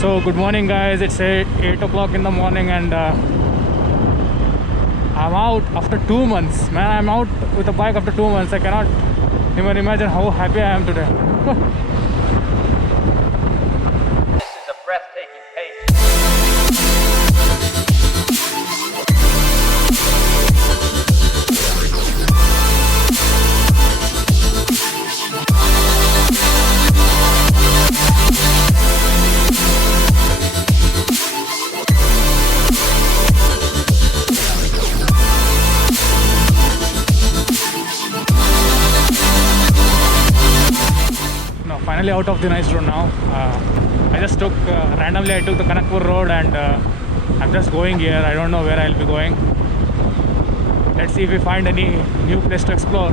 So good morning guys, it's 8 o'clock in the morning and I'm out after 2 months. Man, I'm out with a bike after 2 months. I cannot even imagine how happy I am today. This is a breathtaking pace. Finally out of the nice road now. I just took randomly I took the Kanakpur road and I'm just going here. I don't know where I'll be going. Let's see if we find any new place to explore.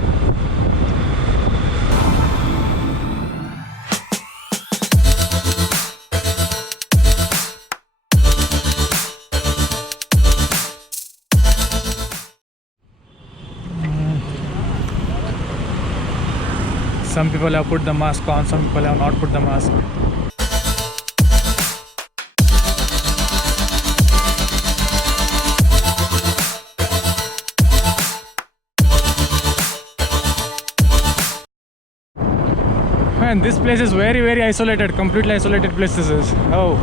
Some people have put the mask on, some people have not put the mask. Man, this place is very isolated, completely isolated place this is. Oh.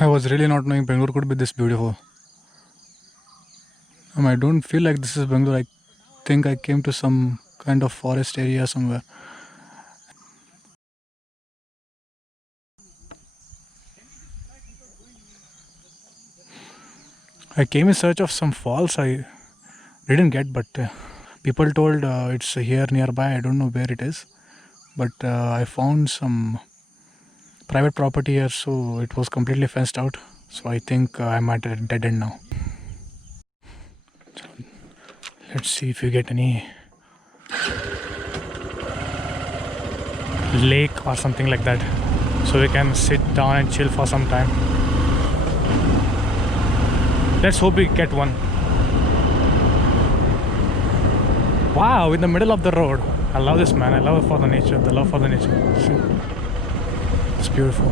I was really not knowing Bangalore could be this beautiful. I don't feel like this is Bangalore. I think I came to some kind of forest area somewhere. I came in search of some falls. I didn't get, but people told it's here nearby. I don't know where it is, but I found some private property here, so it was completely fenced out. So I think I'm at a dead end now. So let's see if we get any lake or something like that, so we can sit down and chill for some time. Let's hope we get one. Wow, in the middle of the road. I love this, man. I love it for the nature, the love for the nature. See? It's beautiful.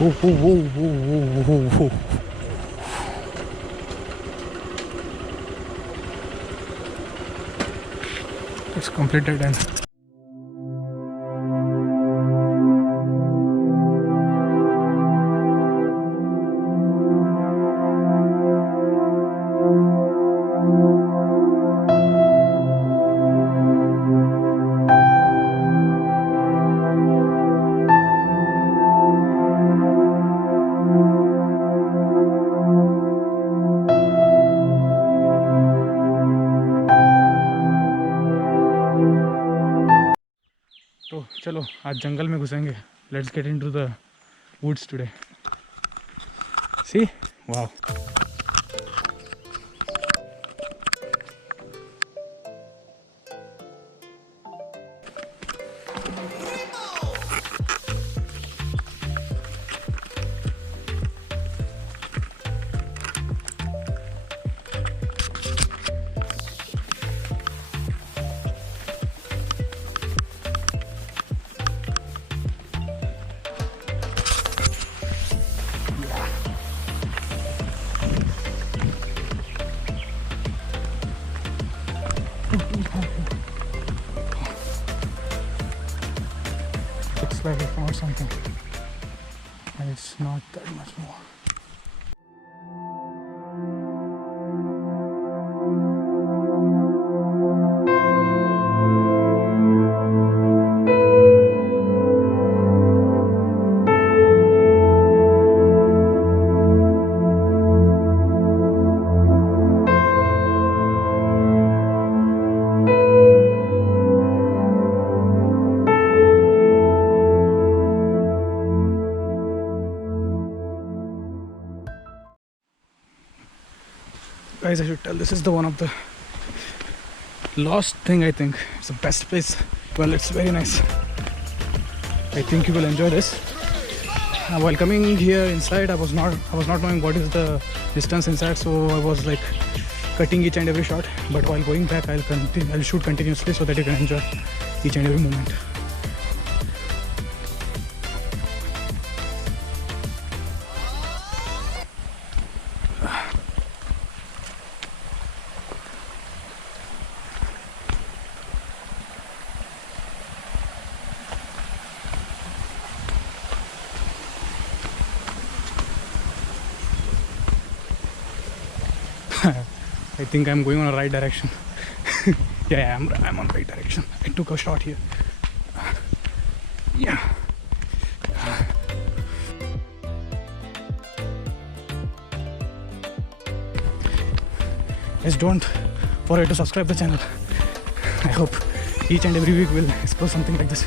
Whoa. It's completed and तो चलो आज जंगल में घुसेंगे. Let's get into the woods today. See? Wow. Looks like I found something, and it's not that much more. Guys, I should tell, this is the one of the lost thing. I think it's the best place. Well, it's very nice. I think you will enjoy this. While coming here inside, I was not knowing what is the distance inside, so I was like cutting each and every shot. But while going back, I'll shoot continuously so that you can enjoy each and every moment. I think I'm going on a right direction. Yeah, I'm on the right direction. I took a shot here. Yeah. Guys, don't forget to subscribe the channel. I hope each and every week we'll explore something like this.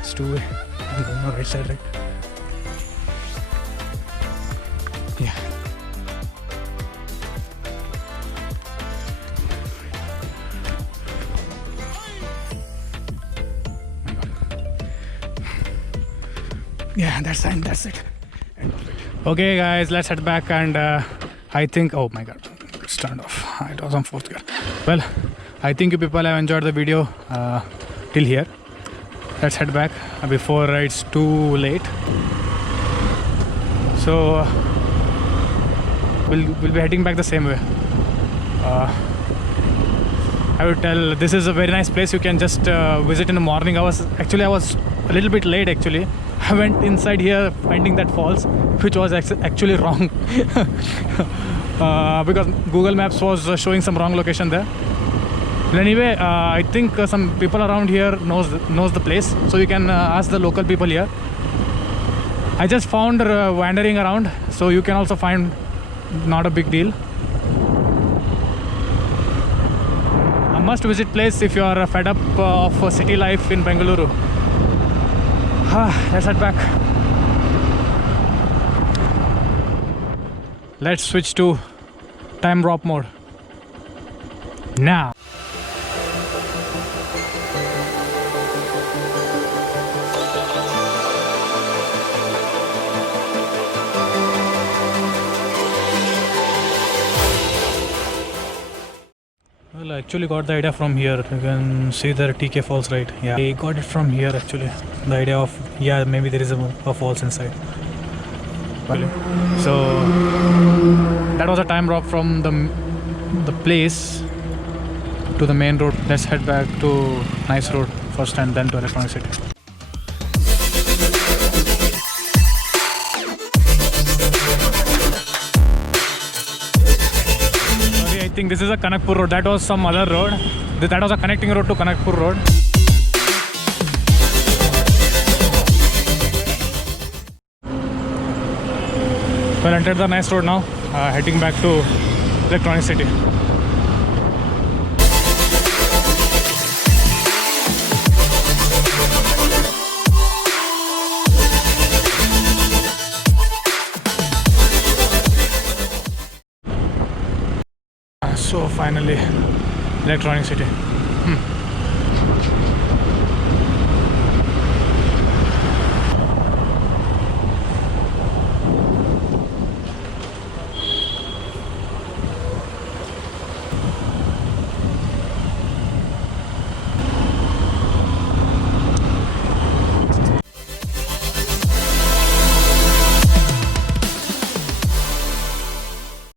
It's two-way. I'm going on the right side, right? Yeah. Yeah, that's it. Okay guys, let's head back, and I think, oh my god, it's turned off. It was on 4th gear. Well, I think you people have enjoyed the video till here. Let's head back before it's too late. So we'll be heading back the same way. I would tell this is a very nice place. You can just visit in the morning. I was a little bit late actually. I went inside here finding that falls, which was actually wrong because Google Maps was showing some wrong location there. But anyway, I think some people around here knows the place, so you can ask the local people here. I just found wandering around, so you can also find, not a big deal. A must visit place if you are fed up of city life in Bangalore. Let's head back. Let's switch to time drop mode now. Well, I actually got the idea from here. You can see the TKfalls, right? Yeah, I got it from here actually. The idea of, yeah, maybe there is a falls inside. So that was a time drop from the place to the main road. Let's head back to Nice Road first and then to Electronic City. I think this is a Kanakpur road. That was some other road. That was a connecting road to Kanakpur road. Well, entered the Nice Road now. Heading back to Electronic City. So finally, Electronic City.